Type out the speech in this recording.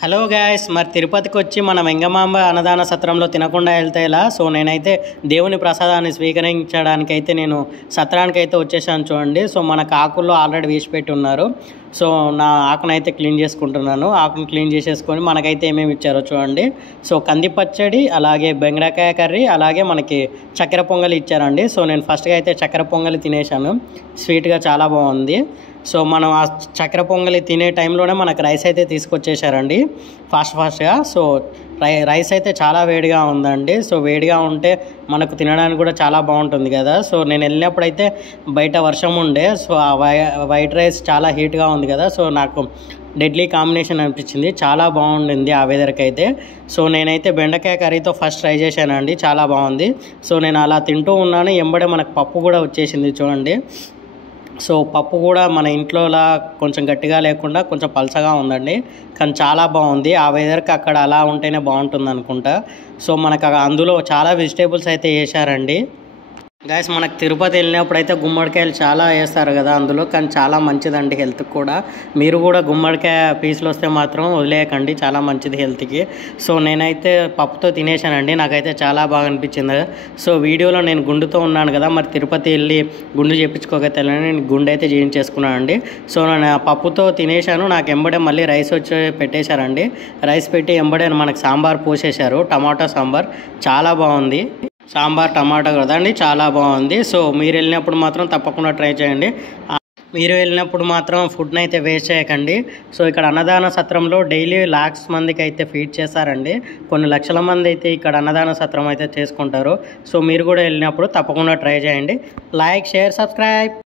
Hello guys, మరి తిరుపతికి వచ్చి మన వెంగమాంబ అన్నదాన సత్రంలో తినకుండా వెళ్తే ఇలా. సో నేనైతే దేవుని ప్రసాదాన్ని స్వీకరించడానికైతే నేను సత్రానికైతే వచ్చేసాను చూడండి. సో మనకు ఆకుల్లో ఆల్రెడీ వేసి పెట్టి ఉన్నారు. సో నా ఆకునైతే క్లీన్ చేసుకుంటున్నాను. ఆకును క్లీన్ చేసేసుకొని మనకైతే ఏమేమి ఇచ్చారో చూడండి. సో కంది పచ్చడి, అలాగే బెంగళకాయ కర్రీ, అలాగే మనకి చక్కెర పొంగలి ఇచ్చారండి. సో నేను ఫస్ట్గా అయితే చక్కెర పొంగలి తినేసాను. స్వీట్గా చాలా బాగుంది. సో మనం ఆ చక్కెర పొంగలి తినే టైంలోనే మనకు రైస్ అయితే తీసుకొచ్చేసారండి ఫాస్ట్గా. సో రైస్ అయితే చాలా వేడిగా ఉందండి. సో వేడిగా ఉంటే మనకు తినడానికి కూడా చాలా బాగుంటుంది కదా. సో నేను వెళ్ళినప్పుడు అయితే బయట వర్షం ఉండే. సో ఆ వైట్ రైస్ చాలా హీట్గా ఉంది కదా. సో నాకు డెడ్లీ కాంబినేషన్ అనిపించింది. చాలా బాగుండింది ఆ వెదర్కి అయితే. సో నేనైతే బెండకాయ కర్రీతో ఫస్ట్ ట్రై చేశానండి, చాలా బాగుంది. సో నేను అలా తింటూ ఉన్నాను, ఎంబడే మనకు పప్పు కూడా వచ్చేసింది చూడండి. సో పప్పు కూడా మన ఇంట్లోలా కొంచెం గట్టిగా లేకుండా కొంచెం పలసగా ఉందండి, కానీ చాలా బాగుంది. ఆ వెదర్కి అక్కడ అలా ఉంటేనే బాగుంటుంది అనుకుంటా. సో మనకు అందులో చాలా వెజిటేబుల్స్ అయితే వేసారండి. గైస్, మనకు తిరుపతి వెళ్ళినప్పుడు అయితే గుమ్మడికాయలు చాలా వేస్తారు కదా అందులో, కానీ చాలా మంచిదండి హెల్త్కి కూడా. మీరు కూడా గుమ్మడికాయ పీసులు వస్తే మాత్రం వదిలేయకండి, చాలా మంచిది హెల్త్కి. సో నేనైతే పప్పుతో తినేసానండి, నాకైతే చాలా బాగా అనిపించింది. సో వీడియోలో నేను గుండుతో ఉన్నాను కదా, మరి తిరుపతి వెళ్ళి గుండు చేయించుకోకపోతే నేను గుండు అయితే చేయించేసుకున్నానండి. సో నేను పప్పుతో తినేసాను. నాకు ఎంబడే మళ్ళీ రైస్ వచ్చి పెట్టేశారండి. రైస్ పెట్టి ఎంబడే మనకు సాంబార్ పోసేశారు, టమాటా సాంబార్. చాలా బాగుంది సాంబార్, టమాటా కదండి, చాలా బాగుంది. సో మీరు వెళ్ళినప్పుడు మాత్రం తప్పకుండా ట్రై చేయండి. మీరు వెళ్ళినప్పుడు మాత్రం ఫుడ్ని అయితే వేస్ట్ చేయకండి. సో ఇక్కడ అన్నదాన సత్రంలో డైలీ లాక్స్ మందికి అయితే ఫీడ్ చేస్తారండి. కొన్ని లక్షల మంది అయితే ఇక్కడ అన్నదాన సత్రం అయితే చేసుకుంటారు. సో మీరు కూడా వెళ్ళినప్పుడు తప్పకుండా ట్రై చేయండి. Like, share, subscribe.